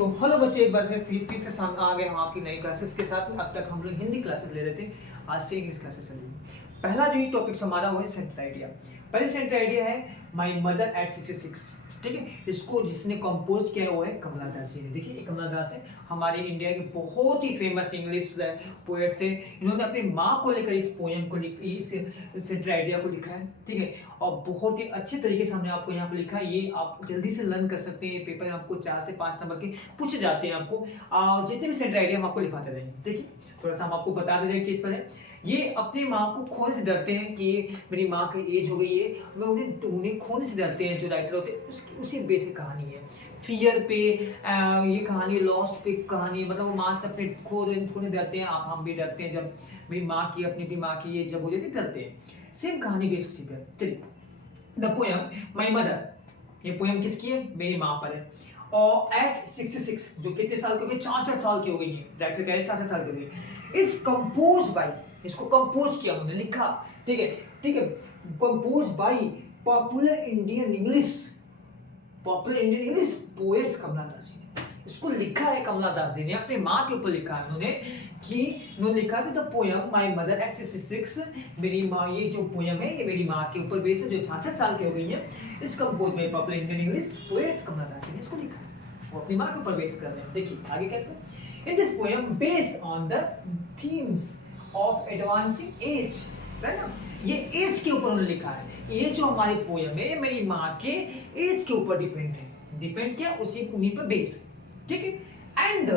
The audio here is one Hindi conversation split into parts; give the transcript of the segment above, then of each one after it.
तो हेलो बच्चे, एक बार फिर से सामने आ गए हम आपकी नई क्लासेस के साथ। अब तक हम लोग हिंदी क्लासेस ले रहे थे, आज से इंग्लिश क्लासेस चलेंगी। पहला जो ये टॉपिक हमारा वो है सेंटर आइडिया। पहले सेंटर आइडिया है माय मदर एट 66। ठीक है, इसको जिसने कंपोज किया है वो है कमला दास जी ने। देखिए ये कमला दास है, हमारे इंडिया के बहुत ही फेमस इंग्लिश पोएट थे। इन्होंने अपनी माँ को लेकर इस पोएम को इस सेंटर आइडिया को लिखा है। ठीक है, और बहुत ही अच्छे तरीके से हमने आपको यहाँ पे लिखा है। ये आप जल्दी से लर्न कर सकते हैं। पेपर में आपको 4 से 5 नंबर के पूछे जाते हैं। आपको जितने भी सेंटर आइडिया हम आपको लिखाते रहेंगे। देखिए थोड़ा सा हम आपको बता देते हैं कि इस पर है। ये अपनी माँ को खोने से डरते हैं कि मेरी माँ की एज हो गई है, मैं उन्हें खोने से डरते हैं। जो राइटर होते हैं उसी बेसिक कहानी है। फियर पे ये कहानी, लॉस पे कहानी, मतलब वो माँ से अपने खोने डरते हैं। आप हम भी डरते हैं जब मेरी माँ की, अपनी भी माँ की एज जब हो जाती है डरते हैं। सेम कहानी बेस उसी पे। चलिए, द पोएम माय मदर, ये पोएम किसकी है? मेरी माँ पर है। और एट 66, जो कितने साल की हो गई? 64 साल की हो गई है। राइटर कह रहे हैं 64 साल की हो गई। इज कंपोज बाय, इसको कंपोज किया उन्होंने, लिखा। ठीक है, ठीक है, compose by popular Indian English poets Kamala Das ji ने। इसको लिखा है कमला दास जी ने, अपने माँ के ऊपर लिखा है उन्होंने। उन्होंने लिखा कि the poem my mother eight 66, मेरी माँ, ये जो पोएम है ये मेरी माँ के ऊपर बेस्ड है, जो 66 साल की हो गई है। इस कंपोज में popular Indian English poets Kamala Das ji ने इसको लिखा है। वो अपनी माँ के ऊपर बेस्ड कर रहे हैं। देखिए आगे कहते हैं, in this poem based on the themes of advancing as, है ना, ये एज के ऊपर उन्होंने लिखा है। ये जो हमारी पोएम है मेरी माँ के एज के ऊपर डिपेंड है। डिपेंड क्या? उसी उन्हीं पर बेस। ठीक है, एंड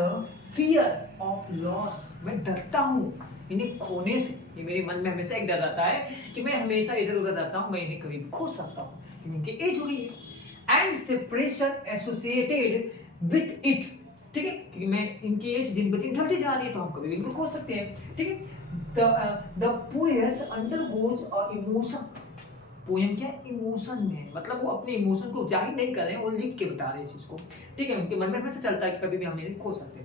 फियर ऑफ लॉस, मैं डरता हूँ इन्हें खोने से। ये मेरे मन में हमेशा एक डर रहता है कि मैं हमेशा इधर उधर रहता हूँ, मैं इन्हें कभी भी खो सकता हूँ क्योंकि इनकी एज हो गई है। And separation associated with it, ठीक है, क्योंकि मैं इनकी एज दिन ब दिन ढलती जा रही है तो हम कभी भी इनको खो सकते हैं। ठीक है, the poet undergoes a emotion, poem क्या इमोशन में है, मतलब वो अपने इमोशन को जाहिर नहीं कर रहे हैं, वो लिख के बता रहे हैं इस चीज को। ठीक है, उनके मन में हमेशा चलता है कि कभी भी हम नहीं खो सकते।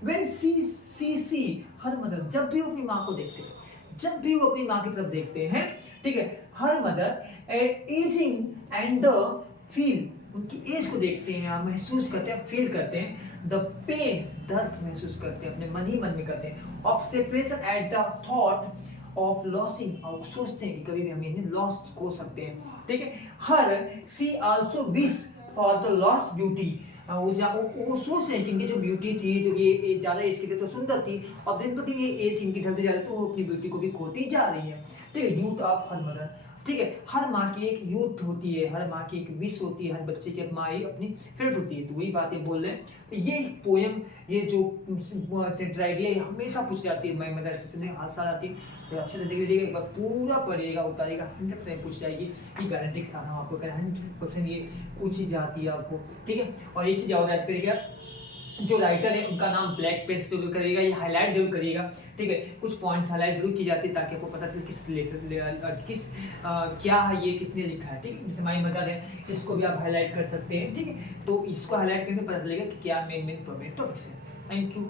When see हर मदर, जब भी वो अपनी माँ को देखते हैं, जब भी वो अपनी माँ की तरफ देखते हैं, ठीक है, her mother ageing and the feel, उनकी एज को देखते हैं, महसूस करते हैं, फील करते हैं। द पेन, दर्द महसूस करते हैं, अपने मन ही मन में करते हैं। Of separation at the thought of losing, और सोचते हैं कि कभी भी हम इन्हें लॉस्ट हो सकते हैं। ठीक है, हर सी also wish for the lost beauty, वो सोच रहे हैं कि इनकी जो ब्यूटी थी, जो ये ज़्यादा एज की थी तो सुंदर थी, और दिन प्रतिदिन ये एज इनकी ढलती जा रही है तो वो अपनी ब्यूटी को भी खोती जा रही है। ठीक है, यूथ ऑफ हर मदर, ठीक है, हर माँ की एक यूथ होती है, हर माँ की एक विश होती है, हर बच्चे की माँ ही अपनी फेवरेट होती है। तो वही बातें बोल रहे हैं। तो ये पोएम, ये जो सेंटर आइडिया हमेशा पूछ जाती है, मैं मदर से हर साल आती है। तो अच्छे से देख लीजिएगा, एक बार पूरा पढ़िएगा, उतारिएगा, 100% पूछ जाएगी। ये गारंटी के साथ हम आपको करें, 100% ये पूछी जाती है आपको। ठीक है, और एक चीज़ और याद करिएगा, जो राइटर है उनका नाम ब्लैक पेन से जरूर करिएगा, ये हाईलाइट जरूर करिएगा। ठीक है, कुछ पॉइंट्स हाईलाइट जरूर की जाती है ताकि आपको पता चले किस रिलेटेड क्या है, ये किसने लिखा है। ठीक है, जैसे माई मदर है, इसको भी आप हाईलाइट कर सकते हैं। ठीक है, तो इसको हाईलाइट करके पता चलेगा कि क्या मेन टॉपिक्स है। Thank you.